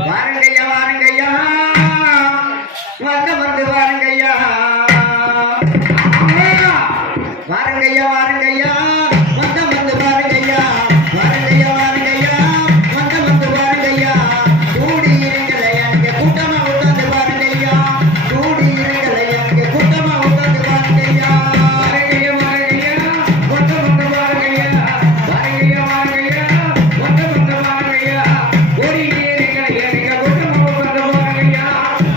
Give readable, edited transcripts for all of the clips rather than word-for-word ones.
வாருங்கய்யா வாருங்கய்யா வந்து வாருங்கய்யா வாருங்கய்யா வாருங்கய்யா வந்து வாருங்கய்யா வாருங்கய்யா வாருங்கய்யா வந்து வாருங்கய்யா கூடி இருங்களையா நீங்க கூட்டமா உட்கார்ந்து வாருங்கய்யா கூடி இருங்களையா நீங்க கூட்டமா உட்கார்ந்து வாருங்கய்யா வாருங்கய்யா வாருங்கய்யா வந்து வாருங்கய்யா வாருங்கய்யா வாருங்கய்யா வந்து வாருங்கய்யா கூடி இருங்களையா நீங்க கூட்டமா உட்கார்ந்து வாருங்கய்யா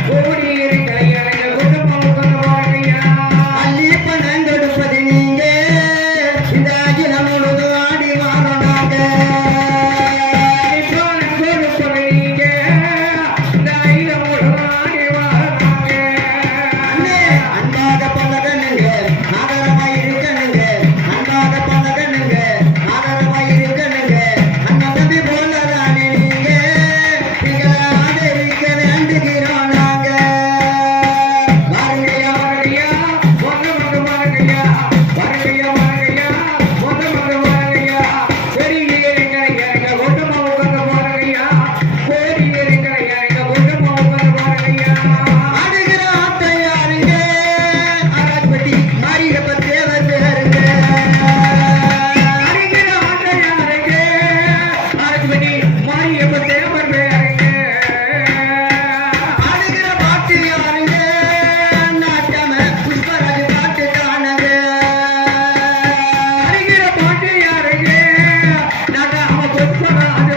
கூடி இருங்களையா நீங்க கூட்டமா உட்கார்ந்து வாருங்கய்யா அள்ளி பணம் கொடுப்பது நீங்க இந்த அகிலம் முழுதும் ஆடி வாழனாங்க கொடுப்பது நீங்க இந்த அகிலம் முழுதும் ஆடி வாழனாங்க அன்பாக பழகனுங்க ஆதரவாய் இருக்கணுங்க அன்பாக பழகனுங்க ஆதரவாய் இருக்கணுங்க அண்ணன் தம்பி போலதானே நீங்க நீங்களை ஆதரிக்க வேண்டுகிறோம் நாங்க வாருங்கய்யா வாருங்கய்யா வந்து வாருங்கய்யா வாருங்கய்யா வாருங்கய்யா வந்து வாருங்கய்யா கோடி இருக்கிறையா எங்க கூட்டமா உட்கார்ந்து பாருங்கய்யா கோடி இருக்கிறையா எங்க கூட்டமா உட்கார்ந்து பாருங்கய்யா ஆடுகிற ஆட்டை யாருங்க ஆராய்பட்டி மாரியப்ப தேவர் பேருங்க ஆடுகிற ஆட்டை யாருங்க ஆராய்பட்டி மாரியப்ப தேவர் பேருங்க ஆடுகிற பாட்டு யாருங்க நாட்டாம புஷ்பராஜ் பாட்டு தானங்க ஆடுகிற பாட்டு யாருங்க நாட்டாம புஷ்பராஜ்